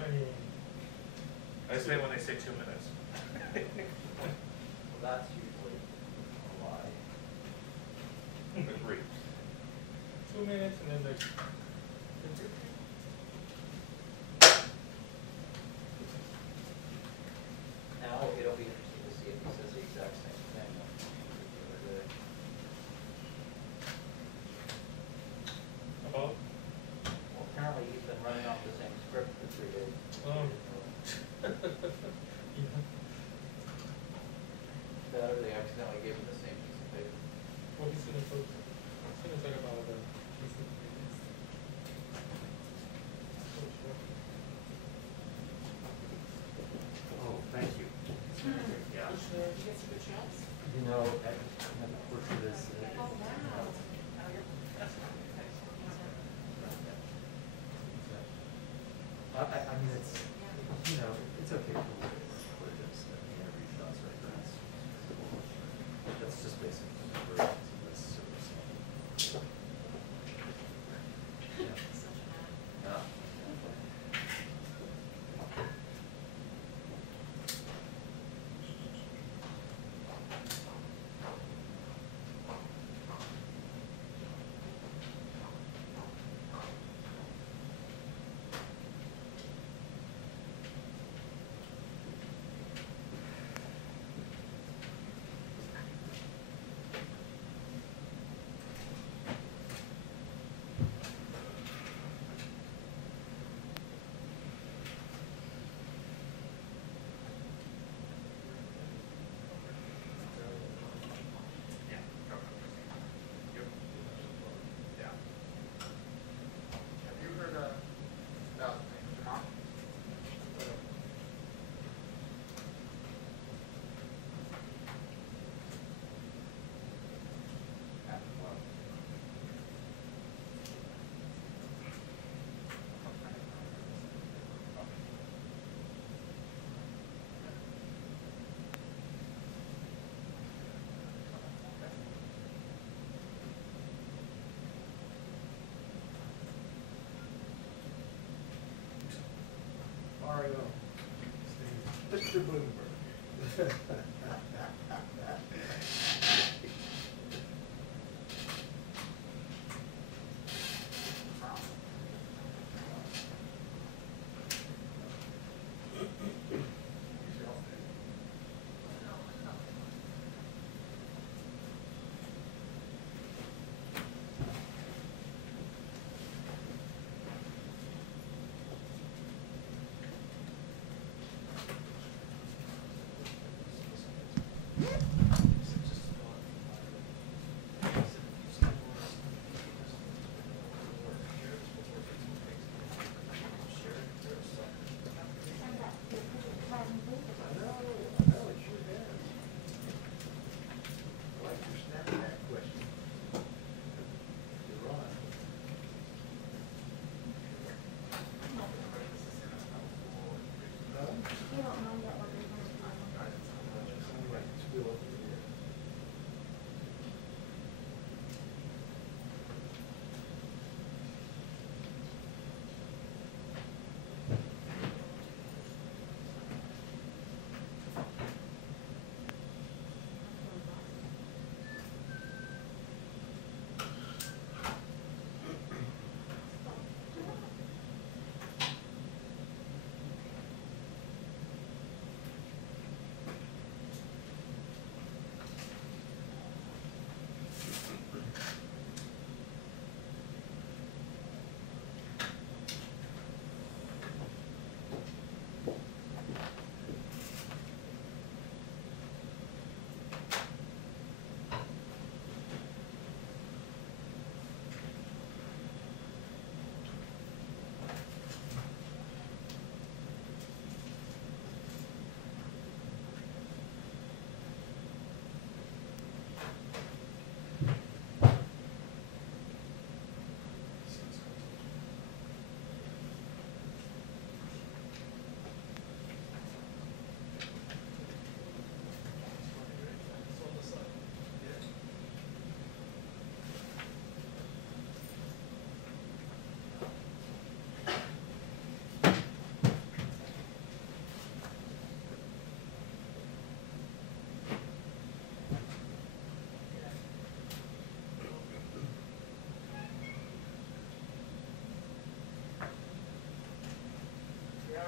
I say when they say 2 minutes. Well, that's usually a lie. Agreed. 2 minutes and then like. Now it'll be interesting to see if he says the exact same thing like he did the other day. About? Well, apparently he's been running off the same script for 3 days. That or they accidentally gave him the same piece of paper. What he's gonna talk about the Oh, thank you. Yeah. Did you get some good shots? You know, of course it is. Oh, wow. I mean, it's, you know, it's okay for what it is. Every shot's right there. That's just basically the versions of this sort of stuff. Yeah. Yeah. Have you heard about Vermont? Mario. Mr. Bloomberg.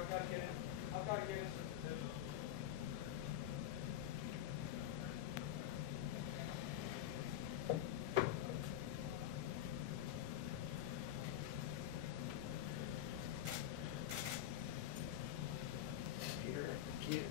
I've got to get in. I've got to get into position. Peter, cute.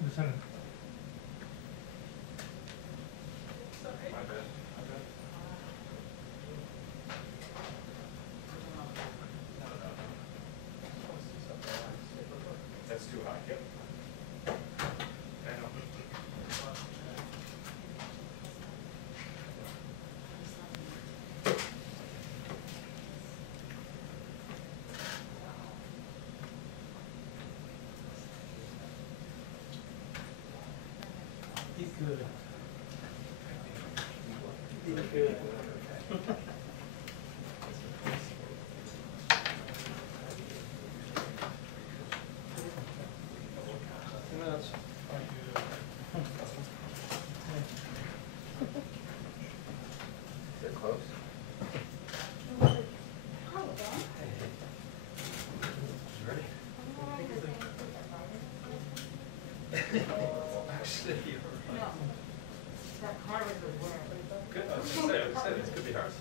Lieutenant. My bad. That's too high. Yep. I know. He's good. He's good. They're close. Ready? Actually, you're right. That car was the worst. Good, I was gonna say, it could be ours.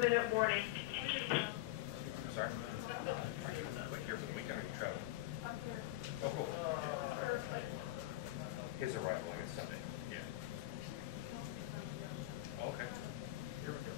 2-minute warning. Sorry? Like here for the weekend, or you travel? Oh, cool. His arrival, I guess, Sunday. Yeah. Okay. Here we go.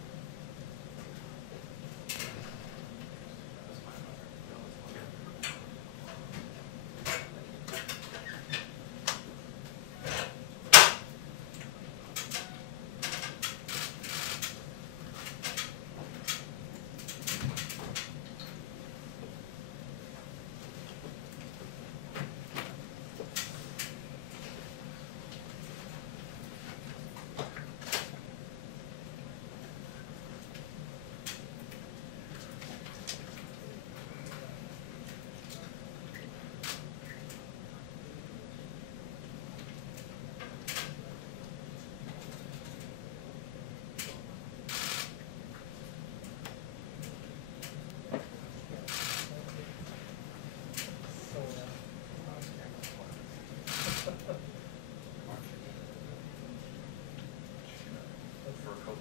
For a coat.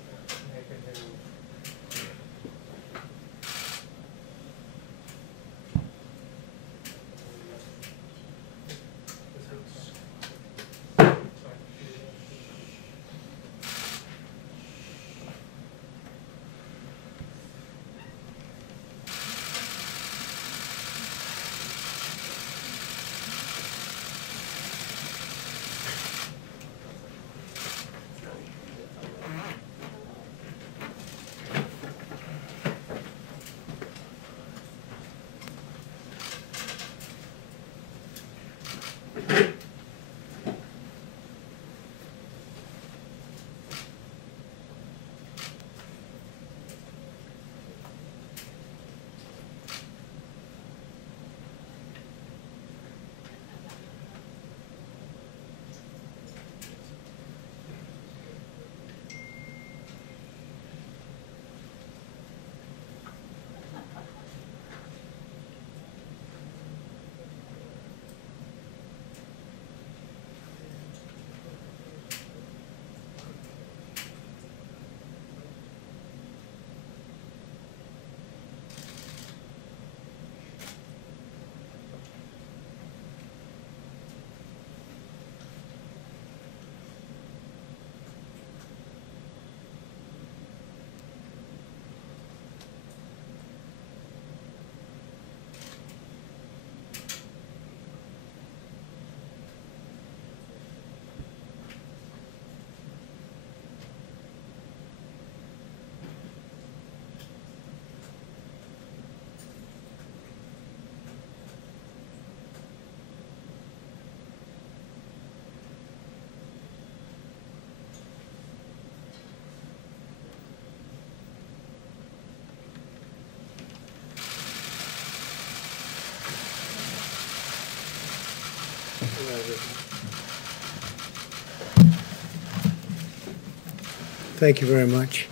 Thank you very much.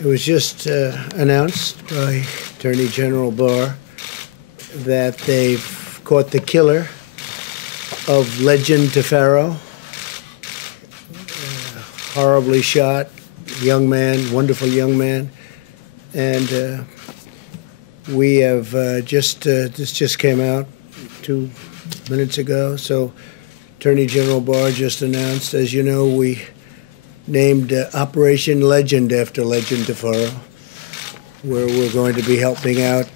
It was just announced by Attorney General Barr that they've caught the killer of Legend to Pharaoh. Horribly shot, young man, wonderful young man. And we have this just came out 2 minutes ago. So Attorney General Barr just announced, as you know, we named Operation Legend after Legend to Pharaoh, where we're going to be helping out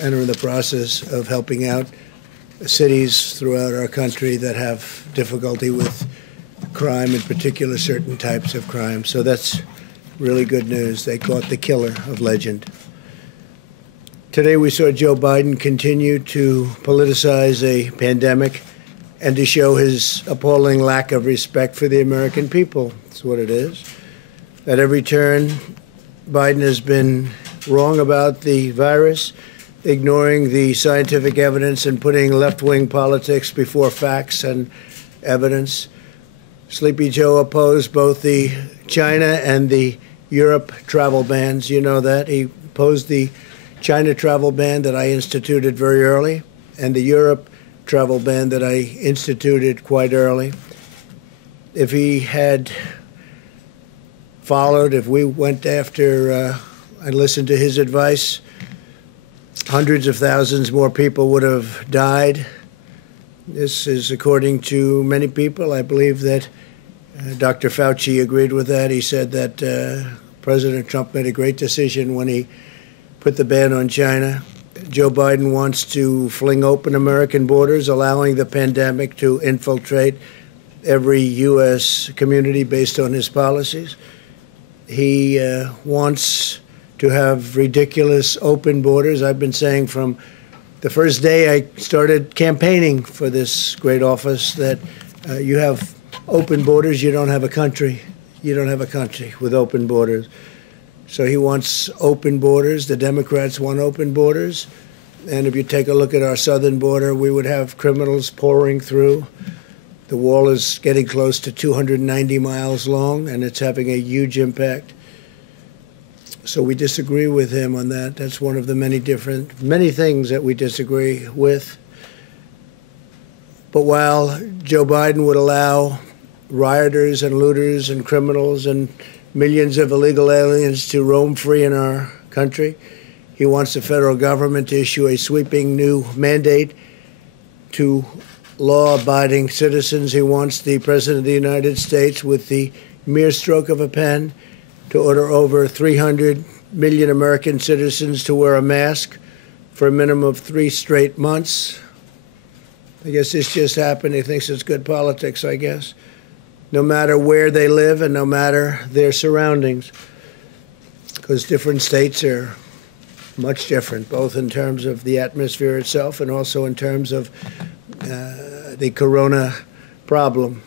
and are in the process of helping out cities throughout our country that have difficulty with crime, in particular certain types of crime. So that's really good news. They caught the killer of Legend. Today we saw Joe Biden continue to politicize a pandemic and to show his appalling lack of respect for the American people. That's what it is. At every turn, Biden has been wrong about the virus, ignoring the scientific evidence and putting left-wing politics before facts and evidence. Sleepy Joe opposed both the China and the Europe travel bans. You know that. He opposed the China travel ban that I instituted very early and the Europe travel ban that I instituted quite early. If he had followed, if we went after and listened to his advice, hundreds of thousands more people would have died. This is according to many people. I believe that Dr. Fauci agreed with that. He said that President Trump made a great decision when he put the ban on China. Joe Biden wants to fling open American borders, allowing the pandemic to infiltrate every U.S. community based on his policies. He wants to have ridiculous open borders. I've been saying from the first day I started campaigning for this great office that you have open borders, you don't have a country. You don't have a country with open borders. So he wants open borders. The Democrats want open borders. And if you take a look at our southern border, we would have criminals pouring through. The wall is getting close to 290 miles long, and it's having a huge impact. So we disagree with him on that. That's one of the many things that we disagree with. But while Joe Biden would allow rioters and looters and criminals and millions of illegal aliens to roam free in our country, he wants the federal government to issue a sweeping new mandate to law-abiding citizens. He wants the President of the United States, with the mere stroke of a pen, to order over 300 million American citizens to wear a mask for a minimum of 3 straight months. I guess this just happened. He thinks it's good politics, I guess. No matter where they live and no matter their surroundings, because different states are much different, both in terms of the atmosphere itself and also in terms of the corona problem.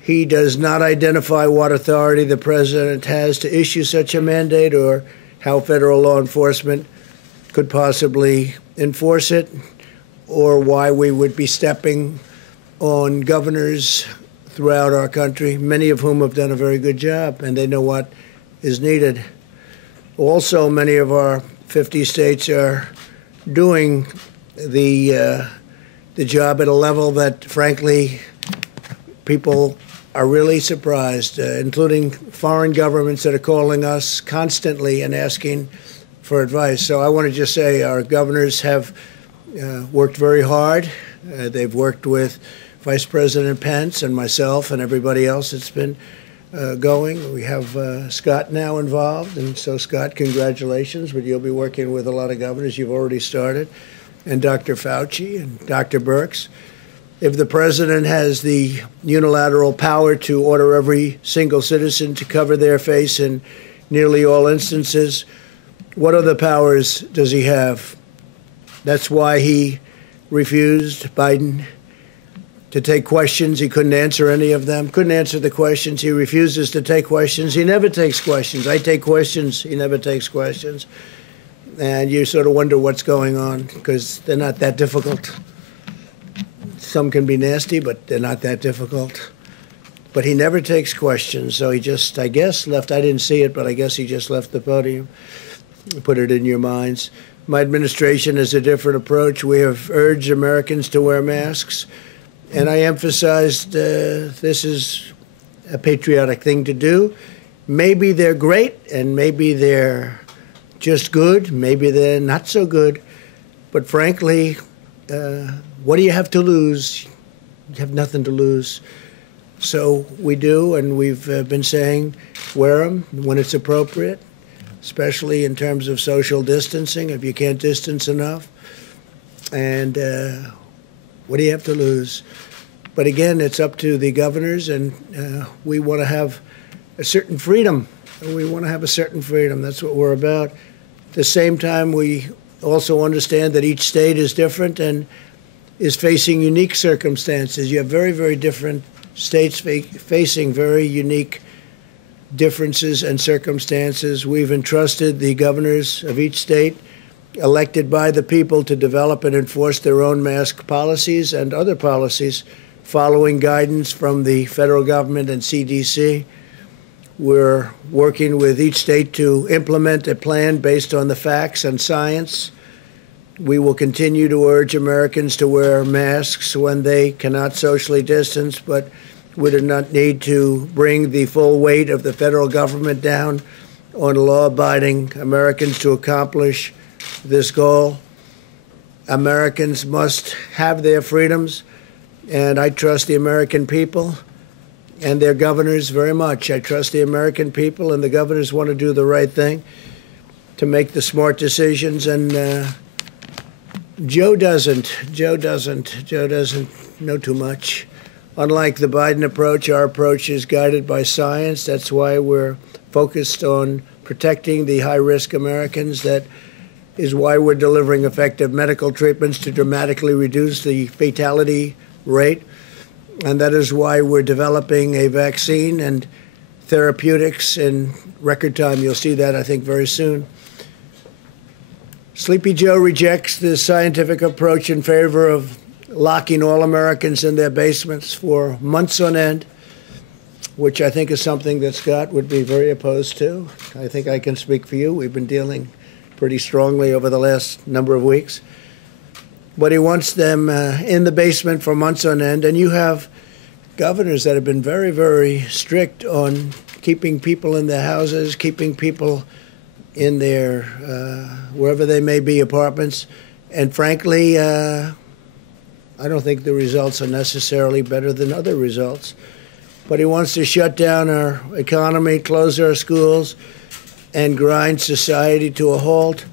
He does not identify what authority the president has to issue such a mandate or how federal law enforcement could possibly enforce it, or why we would be stepping on governors throughout our country, many of whom have done a very good job, and they know what is needed. Also, many of our 50 states are doing the job at a level that, frankly, people are really surprised, including foreign governments that are calling us constantly and asking for advice. So I want to just say our governors have worked very hard. They've worked with Vice President Pence and myself and everybody else that's been going. We have Scott now involved, and so Scott, congratulations, but you'll be working with a lot of governors. You've already started, and Dr. Fauci and Dr. Birx. If the president has the unilateral power to order every single citizen to cover their face in nearly all instances, what other powers does he have? That's why he refused, Biden, to take questions. He couldn't answer any of them, couldn't answer the questions. He refuses to take questions. He never takes questions. I take questions. He never takes questions. And you sort of wonder what's going on, because they're not that difficult. Some can be nasty, but they're not that difficult. But he never takes questions. So he just, I guess, left. I didn't see it, but I guess he just left the podium. Put it in your minds. My administration has a different approach. We have urged Americans to wear masks. And I emphasized this is a patriotic thing to do. Maybe they're great, and maybe they're just good. Maybe they're not so good. But frankly, what do you have to lose? You have nothing to lose. So we do, and we've been saying wear them when it's appropriate, especially in terms of social distancing, if you can't distance enough. And what do you have to lose? But again, it's up to the governors, and we want to have a certain freedom. We want to have a certain freedom. That's what we're about. At the same time, we also understand that each state is different and is facing unique circumstances. You have very, very different states facing very unique differences and circumstances. We've entrusted the governors of each state, elected by the people, to develop and enforce their own mask policies and other policies, following guidance from the federal government and CDC. We're working with each state to implement a plan based on the facts and science. We will continue to urge Americans to wear masks when they cannot socially distance, but We do not need to bring the full weight of the federal government down on law-abiding Americans to accomplish this goal. Americans must have their freedoms, and I trust the American people and their governors very much. I trust the American people, and the governors want to do the right thing to make the smart decisions, and Joe doesn't know too much. Unlike the Biden approach, our approach is guided by science. That's why we're focused on protecting the high-risk Americans. That is why we're delivering effective medical treatments to dramatically reduce the fatality rate. And that is why we're developing a vaccine and therapeutics in record time. You'll see that, I think, very soon. Sleepy Joe rejects the scientific approach in favor of locking all Americans in their basements for months on end, which I think is something that Scott would be very opposed to. I think I can speak for you. We've been dealing pretty strongly over the last number of weeks. But he wants them in the basement for months on end. And you have governors that have been very, very strict on keeping people in their houses, keeping people in their, wherever they may be, apartments. And frankly, I don't think the results are necessarily better than other results. But he wants to shut down our economy, close our schools, and grind society to a halt.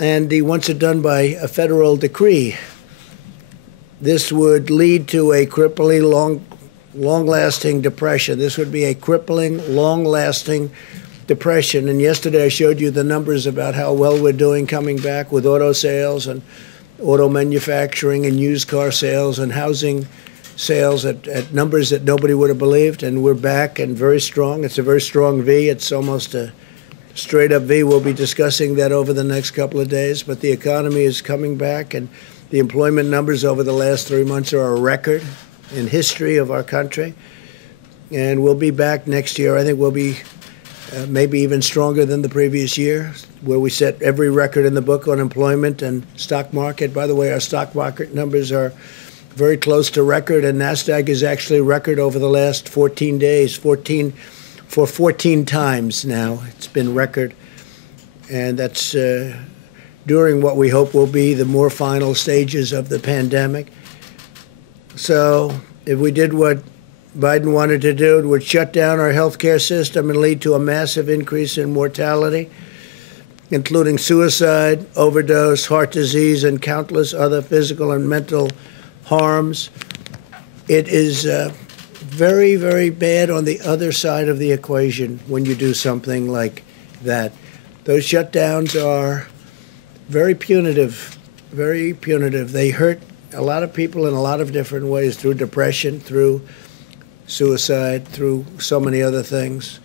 And he wants it done by a federal decree. This would lead to a crippling, long-lasting depression. This would be a crippling, long-lasting depression. And yesterday I showed you the numbers about how well we're doing coming back with auto sales and auto manufacturing and used car sales and housing sales at numbers that nobody would have believed. And we're back and very strong. It's a very strong V. It's almost a straight up V. We'll be discussing that over the next couple of days. But the economy is coming back, and the employment numbers over the last 3 months are a record in history of our country. And we'll be back next year. I think we'll be maybe even stronger than the previous year, where we set every record in the book on employment and stock market. By the way, our stock market numbers are very close to record, and NASDAQ is actually record over the last 14 days, 14 times now. It's been record, and that's during what we hope will be the more final stages of the pandemic. So if we did what Biden wanted to do, it would shut down our healthcare system and lead to a massive increase in mortality, including suicide, overdose, heart disease, and countless other physical and mental harms. It is very, very bad on the other side of the equation when you do something like that. Those shutdowns are very punitive, very punitive. They hurt a lot of people in a lot of different ways, through depression, through suicide, through so many other things,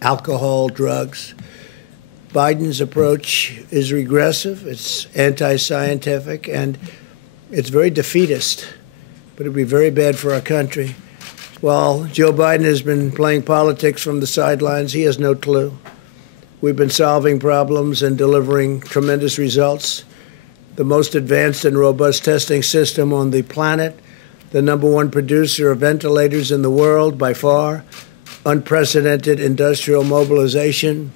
alcohol, drugs. Biden's approach is regressive, it's anti-scientific, and it's very defeatist, but it'd be very bad for our country. While Joe Biden has been playing politics from the sidelines, he has no clue. We've been solving problems and delivering tremendous results. The most advanced and robust testing system on the planet, the #1 producer of ventilators in the world by far, unprecedented industrial mobilization,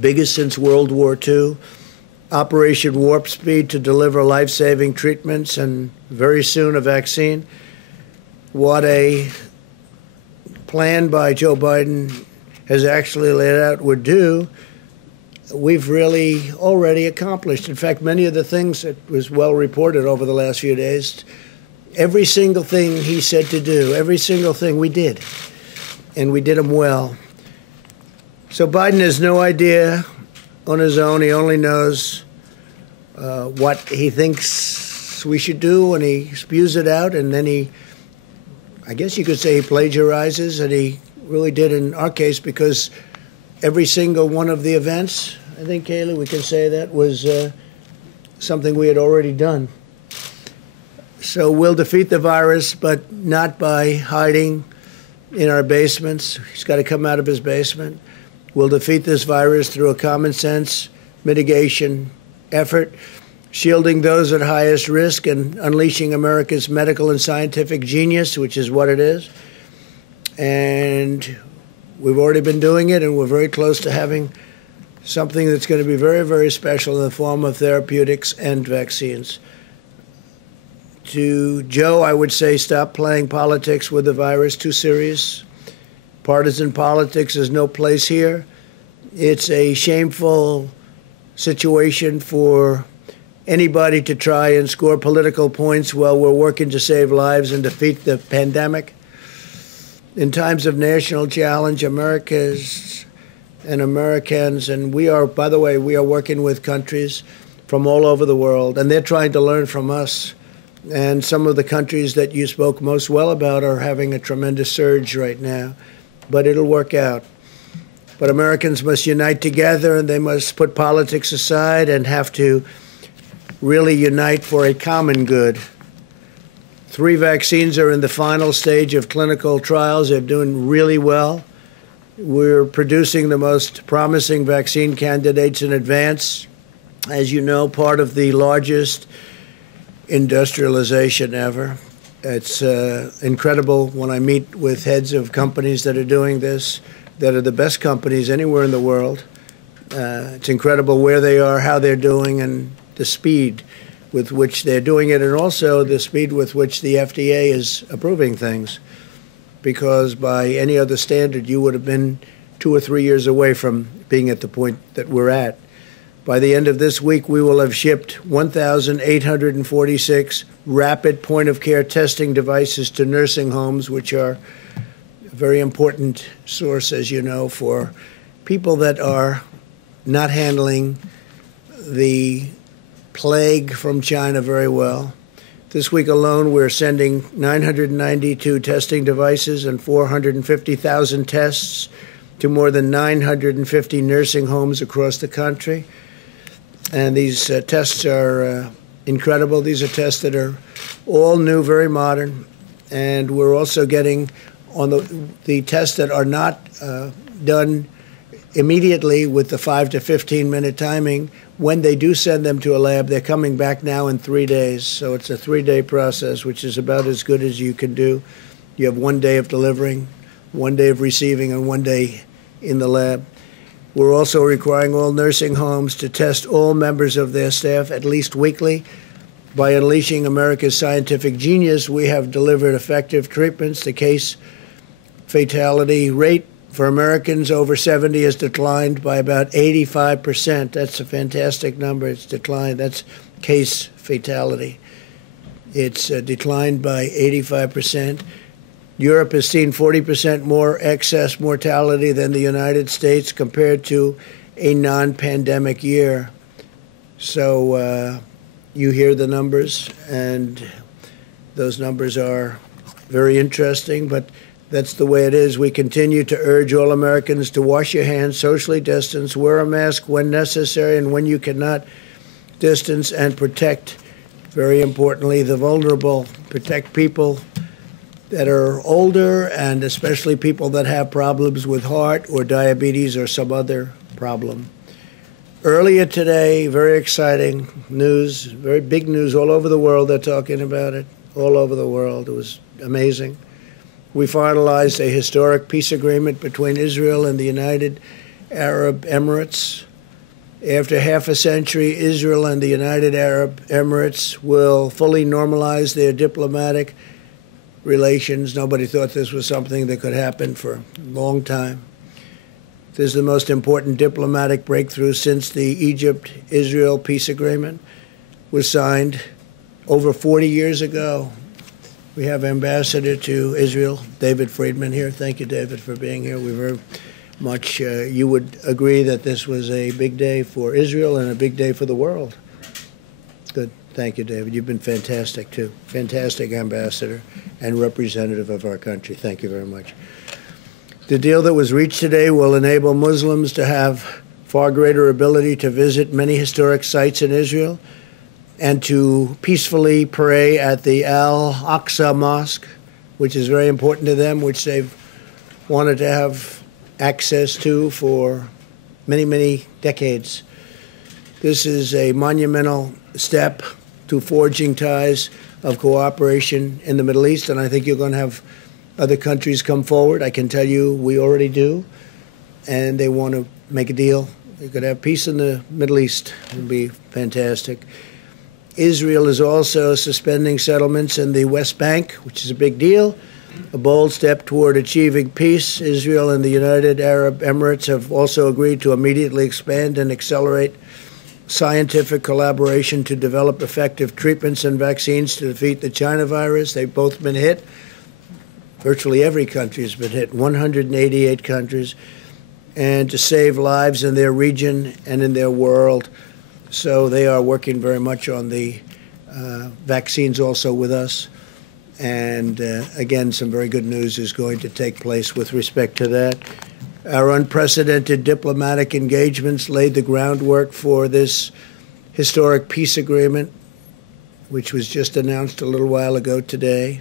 biggest since World War II, Operation Warp Speed to deliver life-saving treatments, and very soon a vaccine. What a plan by Joe Biden has actually laid out would do, we've really already accomplished. In fact, many of the things that was well reported over the last few days, every single thing he said to do, every single thing we did, and we did them well. So Biden has no idea on his own. He only knows what he thinks we should do, and he spews it out, and then I guess you could say he plagiarizes, and he really did in our case, because every single one of the events, I think, Kayla, we can say that was something we had already done. So we'll defeat the virus, but not by hiding in our basements. He's got to come out of his basement. We'll defeat this virus through a common sense mitigation effort. shielding those at highest risk and unleashing America's medical and scientific genius, which is what it is. And we've already been doing it, and we're very close to having something that's going to be very, very special in the form of therapeutics and vaccines. To Joe, I would say stop playing politics with the virus, too serious. Partisan politics has no place here. It's a shameful situation for anybody to try and score political points while we're working to save lives and defeat the pandemic. In times of national challenge, Americans and Americans, and we are, by the way, we are working with countries from all over the world, and they're trying to learn from us. And some of the countries that you spoke most well about are having a tremendous surge right now, but it'll work out. But Americans must unite together, and they must put politics aside and have to really unite for a common good. 3 vaccines are in the final stage of clinical trials. They're doing really well. We're producing the most promising vaccine candidates in advance. As you know, part of the largest industrialization ever. It's incredible when I meet with heads of companies that are doing this, that are the best companies anywhere in the world. It's incredible where they are, how they're doing, and the speed with which they're doing it, and also the speed with which the FDA is approving things. Because by any other standard, you would have been 2 or 3 years away from being at the point that we're at. By the end of this week, we will have shipped 1,846 rapid point-of-care testing devices to nursing homes, which are a very important source, as you know, for people that are not handling the plague from China very well. This week alone, we're sending 992 testing devices and 450,000 tests to more than 950 nursing homes across the country. And these tests are incredible. These are tests that are all new, very modern. And we're also getting on the tests that are not done immediately with the 5 to 15-minute timing. When they do send them to a lab, they're coming back now in 3 days. So it's a 3-day process, which is about as good as you can do. You have 1 day of delivering, 1 day of receiving, and 1 day in the lab. We're also requiring all nursing homes to test all members of their staff at least weekly. By unleashing America's scientific genius, we have delivered effective treatments. The case fatality rate for Americans over 70 has declined by about 85%. That's a fantastic number. It's declined. That's case fatality. It's declined by 85%. Europe has seen 40% more excess mortality than the United States compared to a non-pandemic year. So you hear the numbers, and those numbers are very interesting, but that's the way it is. We continue to urge all Americans to wash your hands, socially distance, wear a mask when necessary, and when you cannot, distance and protect, very importantly, the vulnerable. Protect people that are older, and especially people that have problems with heart or diabetes or some other problem. Earlier today, very exciting news, very big news all over the world. They're talking about it all over the world. It was amazing. We finalized a historic peace agreement between Israel and the United Arab Emirates. After half a century, Israel and the United Arab Emirates will fully normalize their diplomatic relations. Nobody thought this was something that could happen for a long time. This is the most important diplomatic breakthrough since the Egypt-Israel peace agreement was signed over 40 years ago. We have Ambassador to Israel, David Friedman, here. Thank you, David, for being here. We very much, you would agree that this was a big day for Israel and a big day for the world. Good. Thank you, David. You've been fantastic, too. Fantastic ambassador and representative of our country. Thank you very much. The deal that was reached today will enable Muslims to have far greater ability to visit many historic sites in Israel and to peacefully pray at the Al-Aqsa Mosque, which is very important to them, which they've wanted to have access to for many, many decades. This is a monumental step to forging ties of cooperation in the Middle East, and I think you're going to have other countries come forward. I can tell you we already do, and they want to make a deal. They could have peace in the Middle East. It would be fantastic. Israel is also suspending settlements in the West Bank, which is a big deal, a bold step toward achieving peace. Israel and the United Arab Emirates have also agreed to immediately expand and accelerate scientific collaboration to develop effective treatments and vaccines to defeat the China virus. They've both been hit. Virtually every country has been hit, 188 countries, and to save lives in their region and in their world. So they are working very much on the vaccines also with us. And again, some very good news is going to take place with respect to that. Our unprecedented diplomatic engagements laid the groundwork for this historic peace agreement, which was just announced a little while ago today.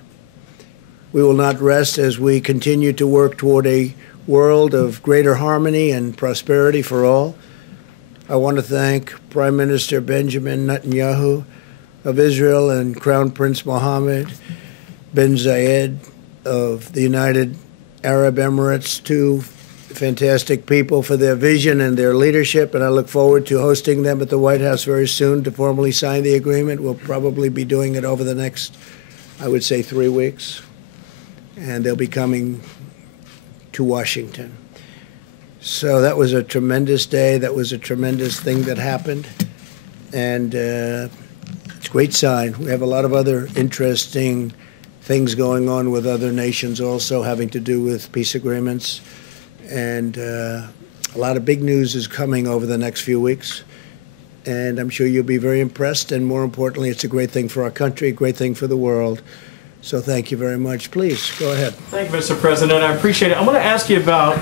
We will not rest as we continue to work toward a world of greater harmony and prosperity for all. I want to thank Prime Minister Benjamin Netanyahu of Israel and Crown Prince Mohammed bin Zayed of the United Arab Emirates, two fantastic people, for their vision and their leadership, and I look forward to hosting them at the White House very soon to formally sign the agreement. We'll probably be doing it over the next, I would say, 3 weeks, and they'll be coming to Washington. So that was a tremendous day. That was a tremendous thing that happened, and it's a great sign. We have a lot of other interesting things going on with other nations also having to do with peace agreements. And a lot of big news is coming over the next few weeks. And I'm sure you'll be very impressed. And more importantly, it's a great thing for our country, a great thing for the world. So thank you very much. Please, go ahead. Thank you, Mr. President. I appreciate it. I want to ask you about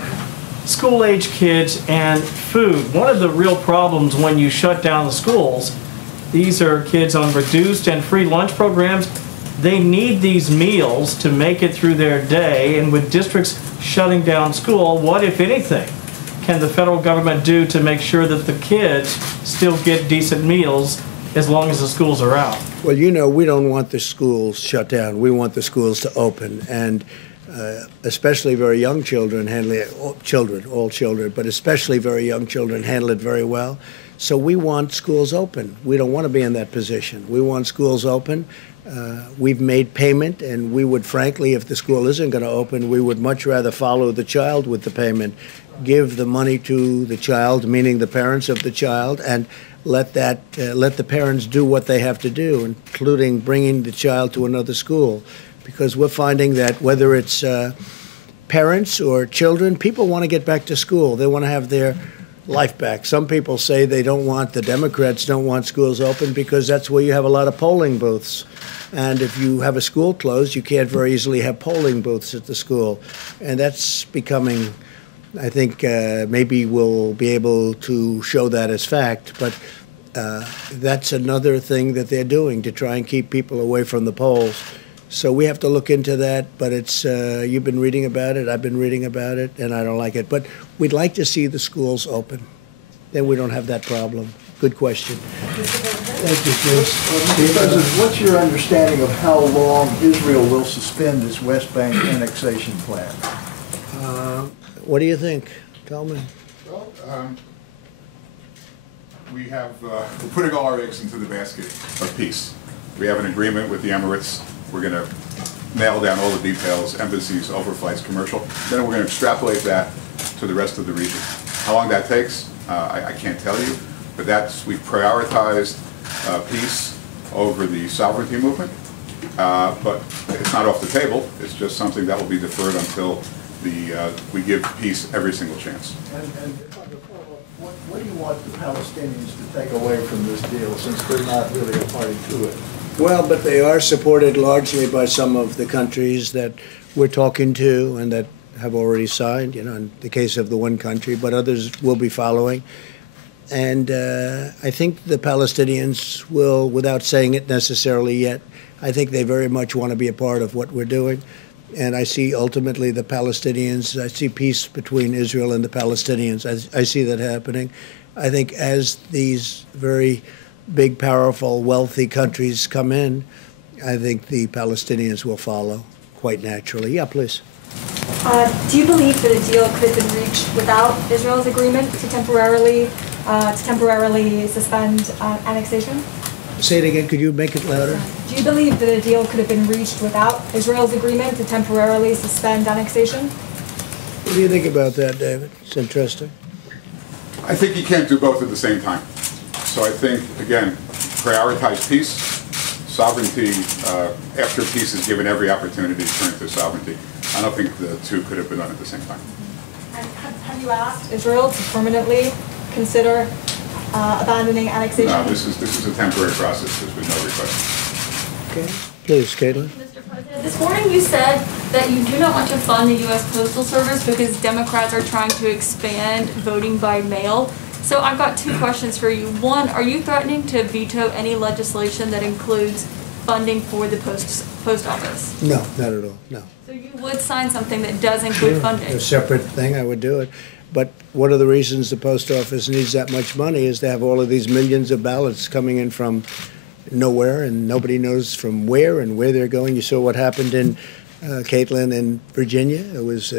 school-age kids and food. One of the real problems when you shut down the schools, these are kids on reduced and free lunch programs. They need these meals to make it through their day, and with districts shutting down school, what, if anything, can the federal government do to make sure that the kids still get decent meals as long as the schools are out? Well, you know, we don't want the schools shut down. We want the schools to open, and especially very young children handle it, all children, but especially very young children handle it very well. So we want schools open. We don't want to be in that position. We want schools open. We've made payment, and we would, frankly, if the school isn't going to open, we would much rather follow the child with the payment, give the money to the child, meaning the parents of the child, and let the parents do what they have to do, including bringing the child to another school. Because we're finding that whether it's parents or children, people want to get back to school. They want to have their life back. Some people say the Democrats don't want schools open because that's where you have a lot of polling booths. And if you have a school closed, you can't very easily have polling booths at the school. And that's becoming, I think, maybe we'll be able to show that as fact. But that's another thing that they're doing to try and keep people away from the polls. So we have to look into that, but it's you've been reading about it, I've been reading about it, and I don't like it. But we'd like to see the schools open. Then we don't have that problem. Good question. Thank you, Chris. Mr. President, what's your understanding of how long Israel will suspend its West Bank annexation plan? What do you think? Tell me. Well, we're putting all our eggs into the basket of peace. We have an agreement with the Emirates. We're going to nail down all the details, embassies, overflights, commercial. Then we're going to extrapolate that to the rest of the region. How long that takes, I can't tell you, but we've prioritized peace over the sovereignty movement. But it's not off the table. It's just something that will be deferred until we give peace every single chance. And what do you want the Palestinians to take away from this deal, since they're not really a party to it? Well, but they are supported largely by some of the countries that we're talking to and that have already signed, you know, in the case of the one country, but others will be following. And I think the Palestinians will, without saying it necessarily yet, I think they very much want to be a part of what we're doing. And I see ultimately the Palestinians, I see peace between Israel and the Palestinians. I see that happening. I think as these very big, powerful, wealthy countries come in, I think the Palestinians will follow quite naturally. Yeah, please. Do you believe that a deal could have been reached without Israel's agreement to temporarily suspend annexation? Say it again. Could you make it louder? Do you believe that a deal could have been reached without Israel's agreement to temporarily suspend annexation? What do you think about that, David? It's interesting. I think you can't do both at the same time. So I think, again, prioritize peace. Sovereignty, after peace is given every opportunity to turn to sovereignty. I don't think the two could have been done at the same time. And have you asked Israel to permanently consider abandoning annexation? No, this is a temporary process. There's been no request. Okay. Please, Caitlin. Mr. President, this morning you said that you do not want to fund the U.S. Postal Service because Democrats are trying to expand voting by mail. So I've got two questions for you. One, are you threatening to veto any legislation that includes funding for the post office? No, not at all. No. So you would sign something that does include funding? A separate thing, I would do it. But one of the reasons the post office needs that much money is to have all of these millions of ballots coming in from nowhere, and nobody knows from where and where they're going. You saw what happened in Caitlin in Virginia. It was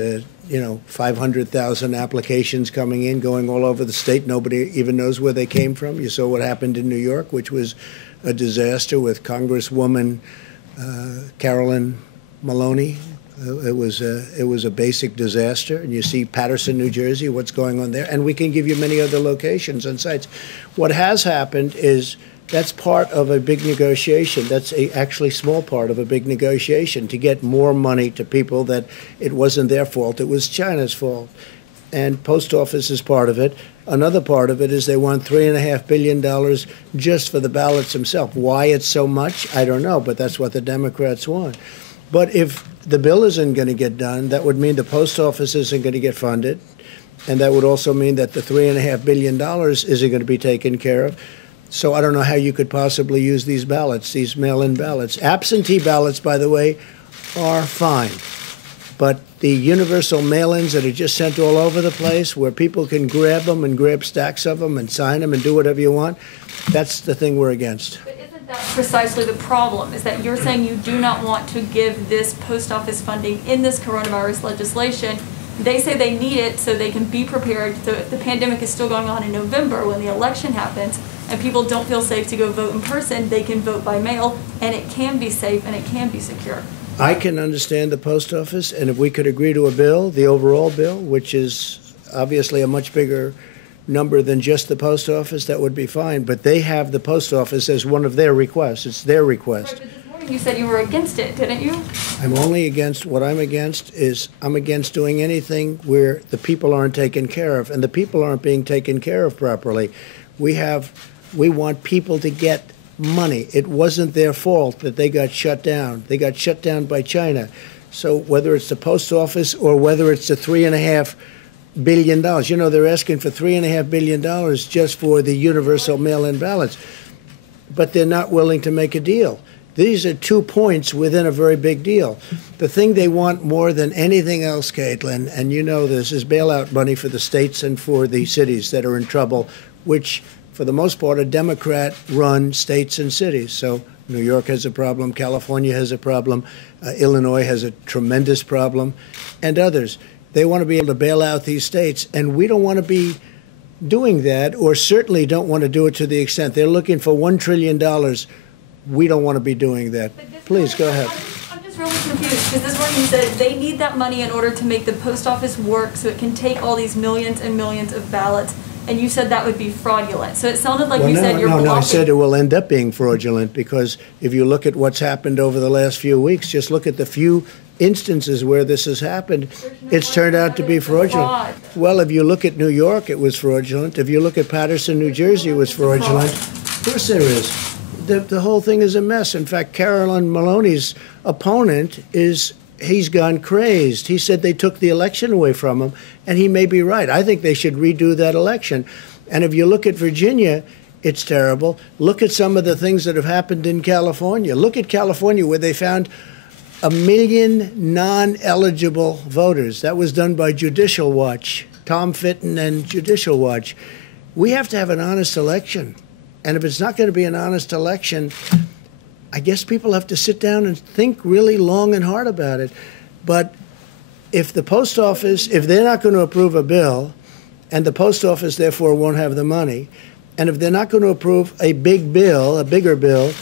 500,000 applications coming in, going all over the state. Nobody even knows where they came from. You saw what happened in New York, which was a disaster with Congresswoman Carolyn Maloney. It was a basic disaster. And you see Paterson, New Jersey, what's going on there. And we can give you many other locations and sites. What has happened is that's part of a big negotiation. That's actually small part of a big negotiation to get more money to people that it wasn't their fault. It was China's fault. And post office is part of it. Another part of it is they want $3.5 billion just for the ballots themselves. Why it's so much, I don't know, but that's what the Democrats want. But if the bill isn't going to get done, that would mean the post office isn't going to get funded. And that would also mean that the $3.5 billion isn't going to be taken care of. So I don't know how you could possibly use these ballots, these mail-in ballots. Absentee ballots, by the way, are fine. But the universal mail-ins that are just sent all over the place, where people can grab them and grab stacks of them and sign them and do whatever you want, that's the thing we're against. But isn't that precisely the problem, is that you're saying you do not want to give this post office funding in this coronavirus legislation? They say they need it so they can be prepared. So if the pandemic is still going on in November when the election happens and people don't feel safe to go vote in person, they can vote by mail, and it can be safe and it can be secure. I can understand the post office, and if we could agree to a bill, the overall bill, which is obviously a much bigger number than just the post office, that would be fine. But they have the post office as one of their requests. It's their request. Right, but this morning you said you were against it, didn't you? I'm only against, what I'm against is I'm against doing anything where the people aren't taken care of, and the people aren't being taken care of properly. We want people to get money. It wasn't their fault that they got shut down. They got shut down by China. So whether it's the post office or whether it's the $3.5 billion, you know, they're asking for $3.5 billion just for the universal mail-in ballots, but they're not willing to make a deal. These are 2 points within a very big deal. The thing they want more than anything else, Caitlin, and you know this, is bailout money for the states and for the cities that are in trouble, which for the most part, are Democrat-run states and cities. So New York has a problem, California has a problem, Illinois has a tremendous problem, and others. They want to be able to bail out these states, and we don't want to be doing that, or certainly don't want to do it to the extent they're looking for $1 trillion. We don't want to be doing that. Please, go ahead. I'm just really confused, because this morning you said they need that money in order to make the post office work so it can take all these millions and millions of ballots. And you said that would be fraudulent. So it sounded like you said you're blocking. No, I said it will end up being fraudulent because if you look at what's happened over the last few weeks, just look at the few instances where this has happened, it's turned out to be fraudulent. Well, if you look at New York, it was fraudulent. If you look at Paterson, New Jersey, it was fraudulent. Of course there is. The whole thing is a mess. In fact, Carolyn Maloney's opponent he's gone crazed. He said they took the election away from him, and he may be right. I think they should redo that election. And if you look at Virginia, it's terrible. Look at some of the things that have happened in California. Look at California, where they found 1 million non-eligible voters. That was done by Judicial Watch, Tom Fitton and Judicial Watch. We have to have an honest election. And if it's not going to be an honest election, I guess people have to sit down and think really long and hard about it. But if the post office, if they're not going to approve a bill, and the post office therefore won't have the money, and if they're not going to approve a big bill, a bigger bill,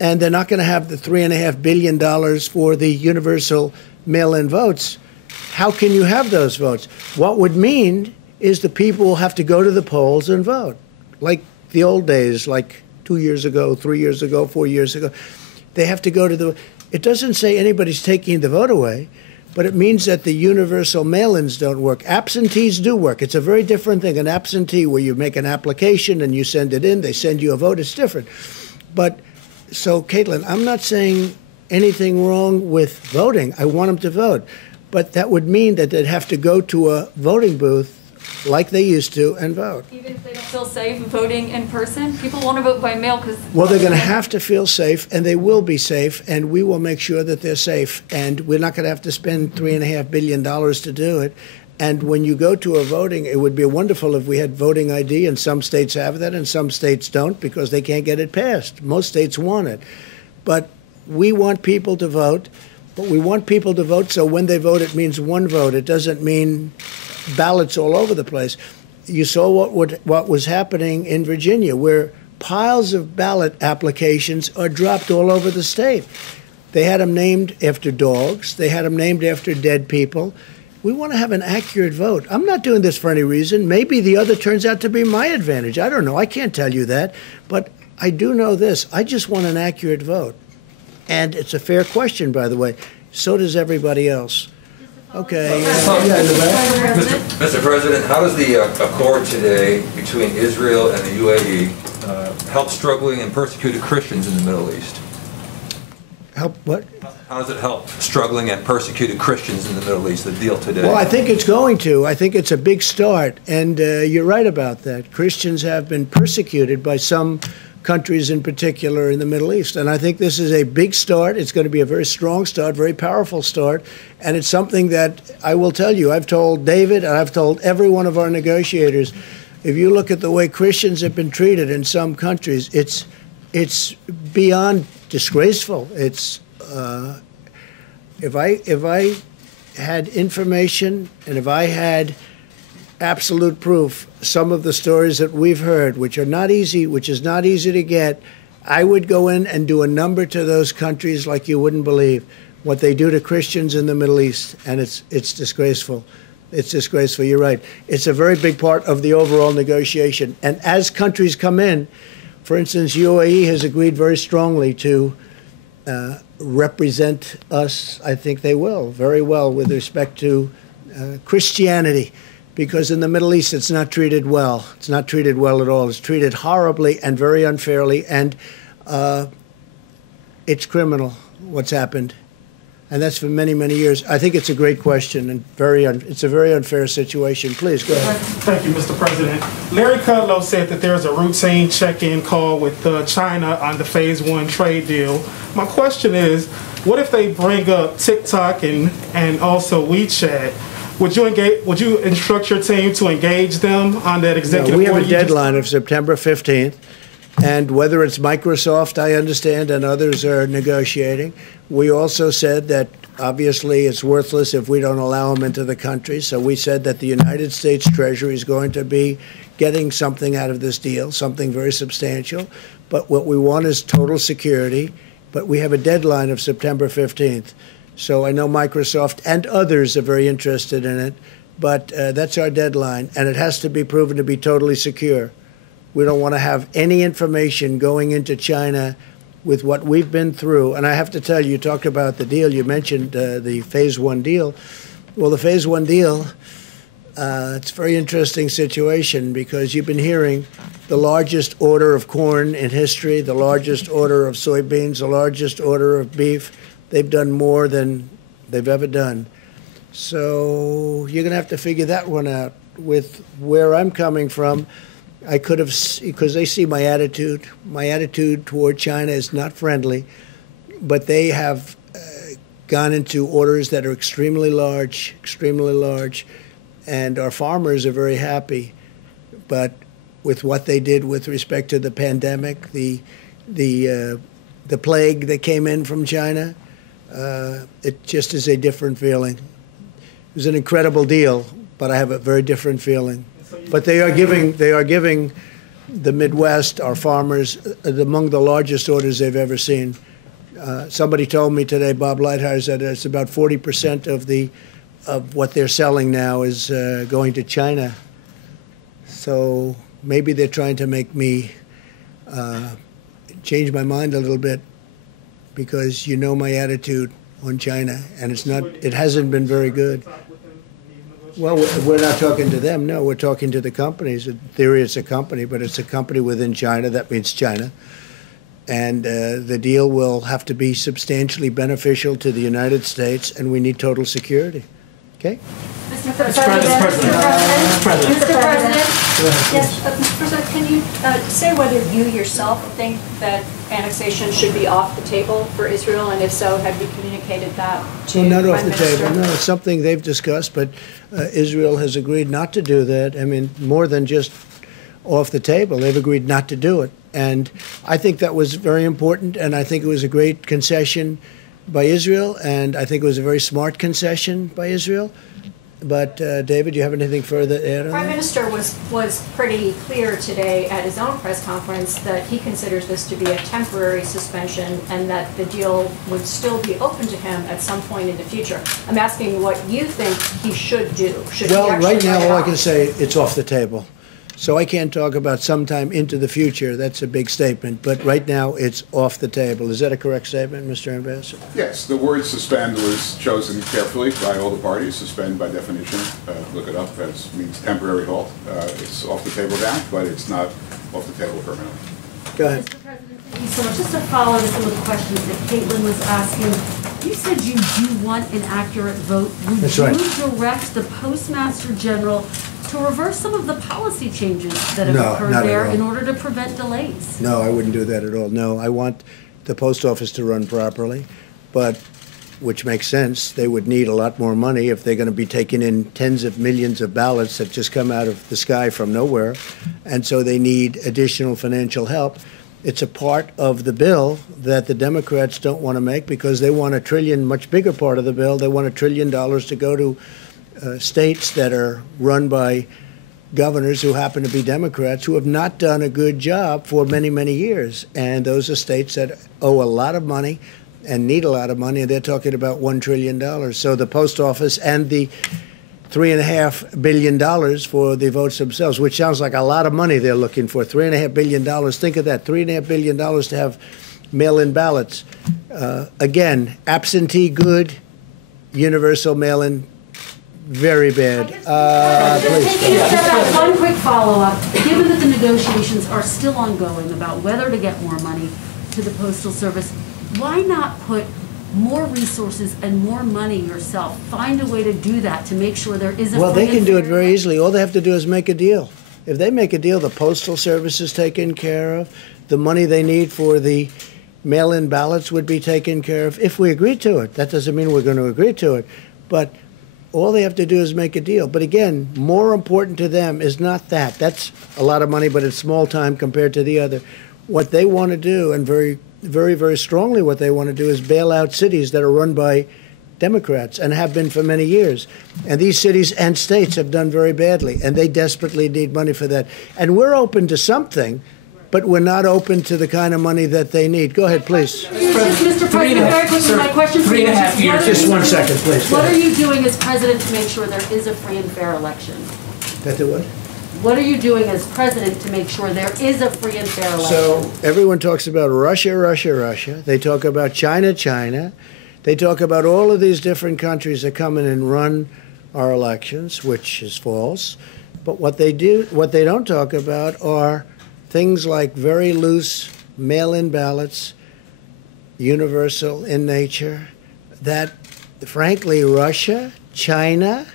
and they're not going to have the $3.5 billion for the universal mail-in votes, how can you have those votes? What would mean is the people will have to go to the polls and vote, like the old days, like 2 years ago, 3 years ago, 4 years ago. They have to go to the. It doesn't say anybody's taking the vote away, but it means that the universal mail-ins don't work. Absentees do work. It's a very different thing. An absentee where you make an application and you send it in, they send you a vote, it's different. But, so Caitlin, I'm not saying anything wrong with voting. I want them to vote. But that would mean that they'd have to go to a voting booth like they used to and vote. Even if they don't feel safe voting in person, people want to vote by mail because. Well, they're going to have to feel safe, and they will be safe, and we will make sure that they're safe. And we're not going to have to spend $3.5 billion to do it. And when you go to a voting, it would be wonderful if we had voting ID, and some states have that, and some states don't because they can't get it passed. Most states want it. But we want people to vote, but we want people to vote so when they vote, it means one vote. It doesn't mean ballots all over the place. You saw what was happening in Virginia, where piles of ballot applications are dropped all over the state. They had them named after dogs. They had them named after dead people. We want to have an accurate vote. I'm not doing this for any reason. Maybe the other turns out to be my advantage. I don't know. I can't tell you that. But I do know this. I just want an accurate vote. And it's a fair question, by the way. So does everybody else. Okay. Mr. President, how does the accord today between Israel and the UAE help struggling and persecuted Christians in the Middle East? Help what? How does it help struggling and persecuted Christians in the Middle East, the deal today? Well, I think it's going to. I think it's a big start. And you're right about that. Christians have been persecuted by some countries in particular in the Middle East. And I think this is a big start. It's going to be a very strong start, very powerful start. And it's something that I will tell you, I've told David and I've told every one of our negotiators, if you look at the way Christians have been treated in some countries, it's beyond disgraceful. It's if I had information and if I had absolute proof, some of the stories that we've heard, which is not easy to get, I would go in and do a number to those countries like you wouldn't believe what they do to Christians in the Middle East, and it's disgraceful. It's disgraceful. You're right. It's a very big part of the overall negotiation. And as countries come in, for instance, UAE has agreed very strongly to represent us. I think they will very well with respect to Christianity, because in the Middle East it's not treated well. It's not treated well at all. It's treated horribly and very unfairly, and it's criminal what's happened. And that's for many, many years. I think it's a great question and it's a very unfair situation. Please, go ahead. Thank you, Mr. President. Larry Kudlow said that there's a routine check-in call with China on the Phase 1 trade deal. My question is, what if they bring up TikTok and also WeChat? Would you instruct your team to engage them on that executive order? We have a deadline of September 15th. And whether it's Microsoft, I understand, and others are negotiating. We also said that obviously it's worthless if we don't allow them into the country. So we said that the United States Treasury is going to be getting something out of this deal, something very substantial. But what we want is total security. But we have a deadline of September 15th. So I know Microsoft and others are very interested in it. But that's our deadline. And it has to be proven to be totally secure. We don't want to have any information going into China with what we've been through. And I have to tell you, you talked about the deal. You mentioned the Phase 1 deal. Well, the Phase 1 deal, it's a very interesting situation because you've been hearing the largest order of corn in history, the largest order of soybeans, the largest order of beef. They've done more than they've ever done. So you're going to have to figure that one out. With where I'm coming from, I could have, because they see my attitude. My attitude toward China is not friendly, but they have gone into orders that are extremely large, and our farmers are very happy. But with what they did with respect to the pandemic, the plague that came in from China. It just is a different feeling. It was an incredible deal, but I have a very different feeling. But they are giving the Midwest, our farmers, among the largest orders they've ever seen. Somebody told me today, Bob Lighthizer, said it's about 40% of what they're selling now is going to China. So maybe they're trying to make me change my mind a little bit, because you know my attitude on China, and it hasn't been very good. Well, we're not talking to them, no, we're talking to the companies. In theory, it's a company, but it's a company within China. That means China. And the deal will have to be substantially beneficial to the United States, and we need total security. Okay? Mr. President. Mr. President. Yes, Mr. President, can you say whether you yourself think that annexation should be off the table for Israel, and if so, have you communicated that to Well, not off Prime the Minister? table. No, it's something they've discussed, but Israel has agreed not to do that. I mean, more than just off the table, they've agreed not to do it. And I think that was very important, and I think it was a great concession by Israel, and I think it was a very smart concession by Israel. But, David, do you have anything further to add on Prime that? Minister was pretty clear today at his own press conference that he considers this to be a temporary suspension and that the deal would still be open to him at some point in the future. I'm asking what you think he should do. Should he Well, actually right now, write it all I off? can say, it's off the table. So I can't talk about sometime into the future. That's a big statement. But right now, it's off the table. Is that a correct statement, Mr. Ambassador? Yes, the word suspend was chosen carefully by all the parties. Suspend, by definition, look it up, means temporary halt. It's off the table now, but it's not off the table permanently. Go ahead. Mr. President, thank you so much. Just to follow to some of the questions that Caitlin was asking, you said you do want an accurate vote. Would That's you right. direct the Postmaster General to reverse some of the policy changes that have No, occurred not at there all. in order to prevent delays? No, I wouldn't do that at all. No, I want the post office to run properly, but, which makes sense, they would need a lot more money if they're going to be taking in tens of millions of ballots that just come out of the sky from nowhere, and so they need additional financial help. It's a part of the bill that the Democrats don't want to make because they want $1 trillion, much bigger part of the bill. They want $1 trillion to go to states that are run by governors who happen to be Democrats who have not done a good job for many, many years. And those are states that owe a lot of money and need a lot of money, and they're talking about $1 trillion. So the post office and the $3.5 billion for the votes themselves, which sounds like a lot of money they're looking for. $3.5 billion. Think of that, $3.5 billion to have mail-in ballots. Again, absentee good, universal mail-in very bad. Please. One quick follow-up. Given that the negotiations are still ongoing about whether to get more money to the Postal Service, why not put more resources and more money yourself? Find a way to do that to make sure there is a Well, they free can and do it fair very easily. All they have to do is make a deal. If they make a deal, the Postal Service is taken care of. The money they need for the mail-in ballots would be taken care of if we agree to it. That doesn't mean we're going to agree to it. But all they have to do is make a deal. But again, more important to them is not that. That's a lot of money, but it's small time compared to the other. What they want to do, and very, very, very strongly what they want to do, is bail out cities that are run by Democrats and have been for many years. And these cities and states have done very badly, and they desperately need money for that. And we're open to something, but we're not open to the kind of money that they need. Go ahead, please. Mr. President, very quickly, my question to you is Just 1 second, please. Go what are ahead. you doing as president to make sure there is a free and fair election? That the what? What are you doing as president to make sure there is a free and fair election? So everyone talks about Russia, Russia, Russia. They talk about China, China. They talk about all of these different countries that come in and run our elections, which is false. But what they don't talk about are things like very loose mail-in ballots, universal in nature, that frankly Russia, China,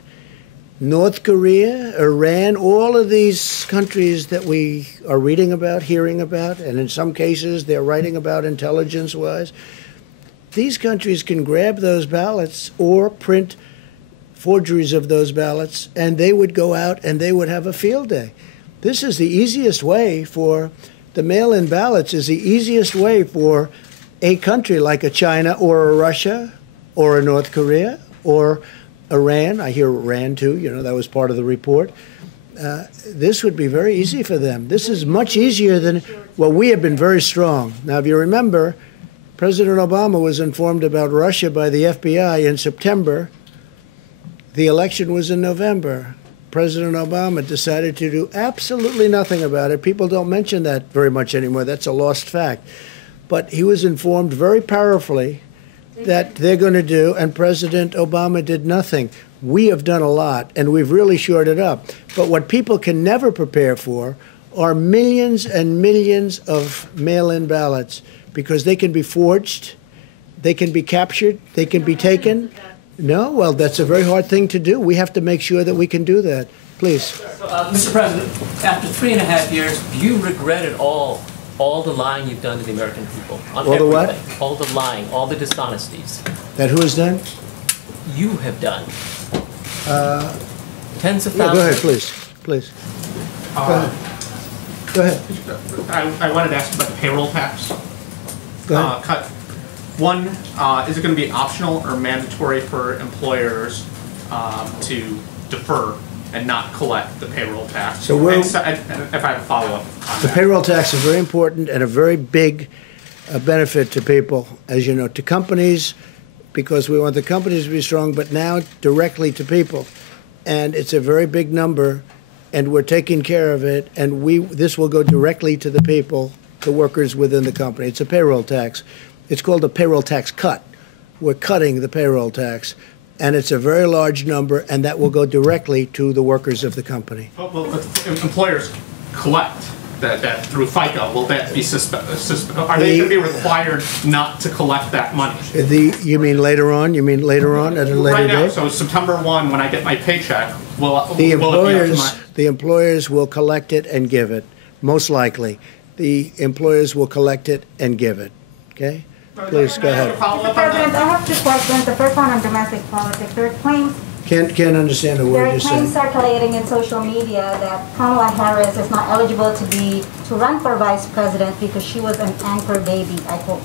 North Korea, Iran, all of these countries that we are reading about, hearing about, and in some cases they're writing about intelligence-wise, these countries can grab those ballots or print forgeries of those ballots, and they would go out and they would have a field day. This is the easiest way for the mail-in ballots is the easiest way for a country like a China or a Russia or a North Korea or Iran. I hear Iran too, you know, that was part of the report. This would be very easy for them. This is much easier than, well, we have been very strong. Now, if you remember, President Obama was informed about Russia by the FBI in September. The election was in November. President Obama decided to do absolutely nothing about it. People don't mention that very much anymore. That's a lost fact. But he was informed very powerfully that they're going to do, and President Obama did nothing. We have done a lot, and we've really shored it up. But what people can never prepare for are millions and millions of mail-in ballots, because they can be forged, they can be captured, they can be taken. No? Well, that's a very hard thing to do. We have to make sure that we can do that. Please. So, Mr. President, after 3.5 years, do you regret at all the lying you've done to the American people? On All the what? everything? All the lying, all the dishonesties. That who has done? You have done. Tens of thousands. Yeah, go ahead, please. Please. Go ahead. I wanted to ask about the payroll tax. Go ahead. Cut. One, is it going to be optional or mandatory for employers to defer and not collect the payroll tax? So we're- and if I have a follow-up on The that. payroll tax is very important and a very big benefit to people, as you know, to companies, because we want the companies to be strong, but now directly to people. And it's a very big number, and we're taking care of it, and this will go directly to the people, the workers within the company. It's a payroll tax. It's called a payroll tax cut. We're cutting the payroll tax, and it's a very large number, and that will go directly to the workers of the company. Well, if employers collect that through FICA, will that be are they going to be required not to collect that money? You mean later on? You mean later on at a later Right now, date? so September 1, when I get my paycheck, will it The be up to employers, my... the employers will collect it and give it, most likely. The employers will collect it and give it, okay? Please, go ahead. Mr. President, I have 2 questions. The first one on domestic politics. There are claims Can't understand a word you're saying. circulating in social media that Kamala Harris is not eligible to run for vice president because she was an anchor baby, I quote.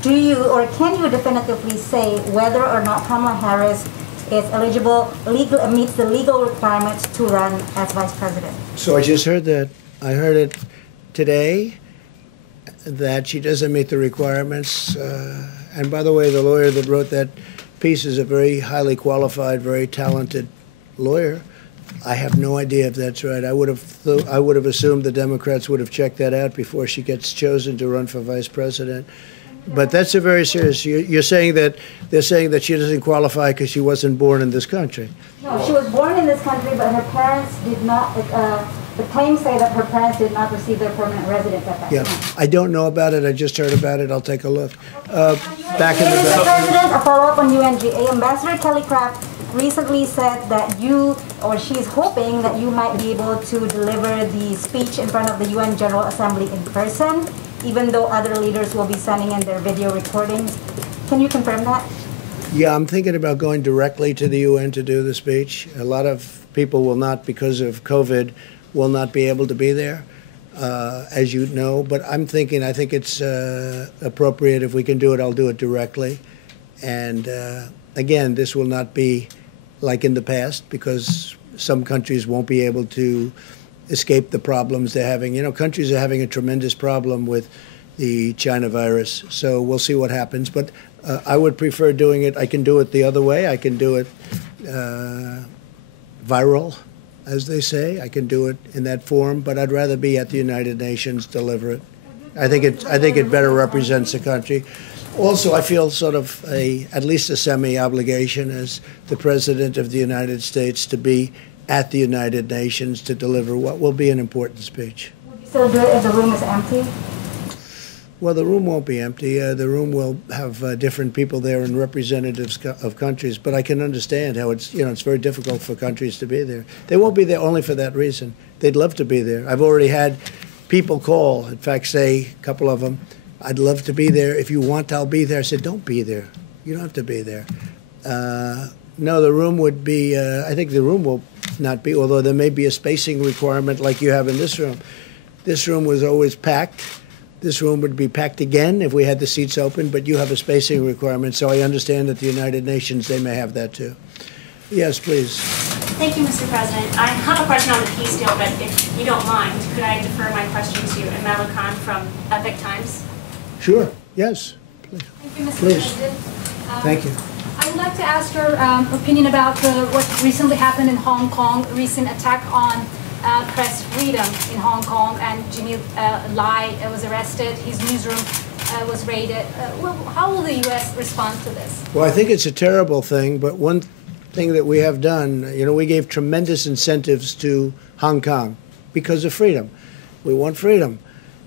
Do you or can you definitively say whether or not Kamala Harris is eligible, meets the legal requirements to run as vice president? So I just heard that. I heard it today, that she doesn't meet the requirements. And by the way, the lawyer that wrote that piece is a very highly qualified, very talented lawyer. I have no idea if that's right. I would have assumed the Democrats would have checked that out before she gets chosen to run for vice president. But that's a very serious. You're saying that they're saying that she doesn't qualify because she wasn't born in this country. No, she was born in this country, but her parents did not. The claims say that her parents did not receive their permanent residence at that time. I don't know about it. I just heard about it. I'll take a look. Back in the Mr. back. President, a follow-up on UNGA. Ambassador Kelly Craft recently said that she's hoping that you might be able to deliver the speech in front of the UN General Assembly in person, even though other leaders will be sending in their video recordings. Can you confirm that? Yeah, I'm thinking about going directly to the UN to do the speech. A lot of people will not, because of COVID, will not be able to be there, as you know. But I think it's appropriate. If we can do it, I'll do it directly. And again, this will not be like in the past, because some countries won't be able to escape the problems they're having. You know, countries are having a tremendous problem with the China virus. So we'll see what happens. But I would prefer doing it. I can do it the other way. I can do it viral, as they say. I can do it in that form, but I'd rather be at the United Nations, deliver it. I think it better represents the country. Also, I feel sort of at least a semi-obligation as the President of the United States to be at the United Nations to deliver what will be an important speech. Would you still do it if the room is empty? Well, the room won't be empty. The room will have different people there and representatives of countries. But I can understand how it's very difficult for countries to be there. They won't be there only for that reason. They'd love to be there. I've already had people call, in fact, say, a couple of them, I'd love to be there. If you want, I'll be there. I said, don't be there. You don't have to be there. No, the room would be, I think the room will not be, although there may be a spacing requirement like you have in this room. This room was always packed. This room would be packed again if we had the seats open, but you have a spacing requirement, so I understand that the United Nations, they may have that too. Yes, please. Thank you, Mr. President. I have a question on the peace deal, but if you don't mind, could I defer my question to Amala Khan from Epic Times? Sure, yes. Please. Thank you, Mr. Please. President. Thank you. I would like to ask your opinion about what recently happened in Hong Kong, recent attack on press freedom in Hong Kong, and Jimmy Lai was arrested, his newsroom was raided. How will the U.S. respond to this? Well, I think it's a terrible thing, but one thing that we have done, you know, we gave tremendous incentives to Hong Kong because of freedom. We want freedom.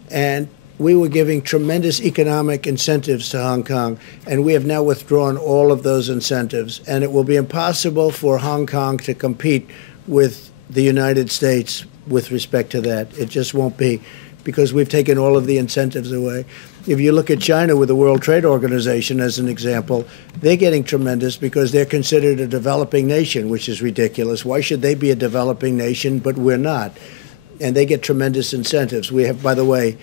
And we were giving tremendous economic incentives to Hong Kong, and we have now withdrawn all of those incentives. And it will be impossible for Hong Kong to compete with the United States with respect to that. It just won't be, because we've taken all of the incentives away. If you look at China with the World Trade Organization as an example, they're getting tremendous because they're considered a developing nation, which is ridiculous. Why should they be a developing nation, but we're not? And they get tremendous incentives. We have, by the way,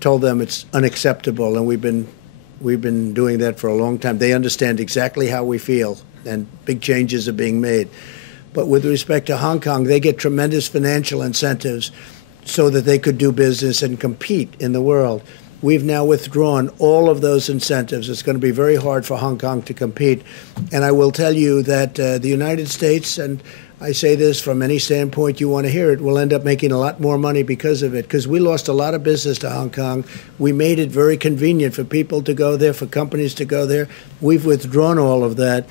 told them it's unacceptable, and we've been doing that for a long time. They understand exactly how we feel, and big changes are being made. But with respect to Hong Kong, they get tremendous financial incentives so that they could do business and compete in the world. We've now withdrawn all of those incentives. It's going to be very hard for Hong Kong to compete. And I will tell you that the United States, and I say this from any standpoint you want to hear it, will end up making a lot more money because of it, because we lost a lot of business to Hong Kong. We made it very convenient for people to go there, for companies to go there. We've withdrawn all of that.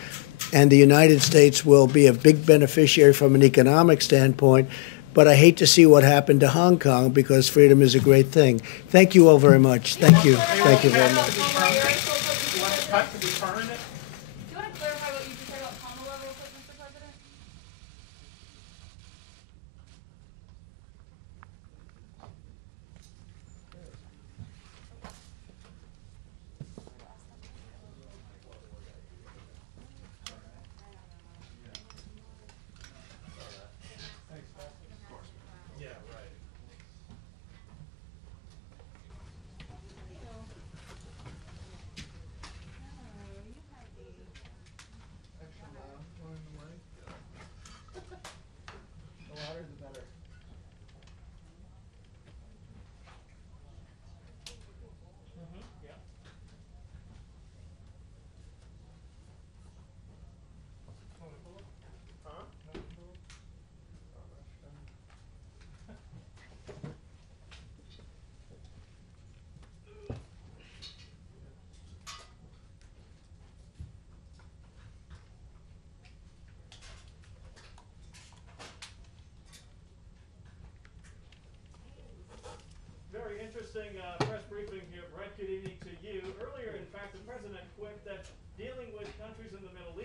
And the United States will be a big beneficiary from an economic standpoint. But I hate to see what happened to Hong Kong, because freedom is a great thing. Thank you all very much. Thank you. Thank you very much. Do you want to clarify what you just said about Kamala real quick, Mr. President? Very interesting press briefing here. Brett, good evening to you. Earlier, in fact, the president quipped that dealing with countries in the Middle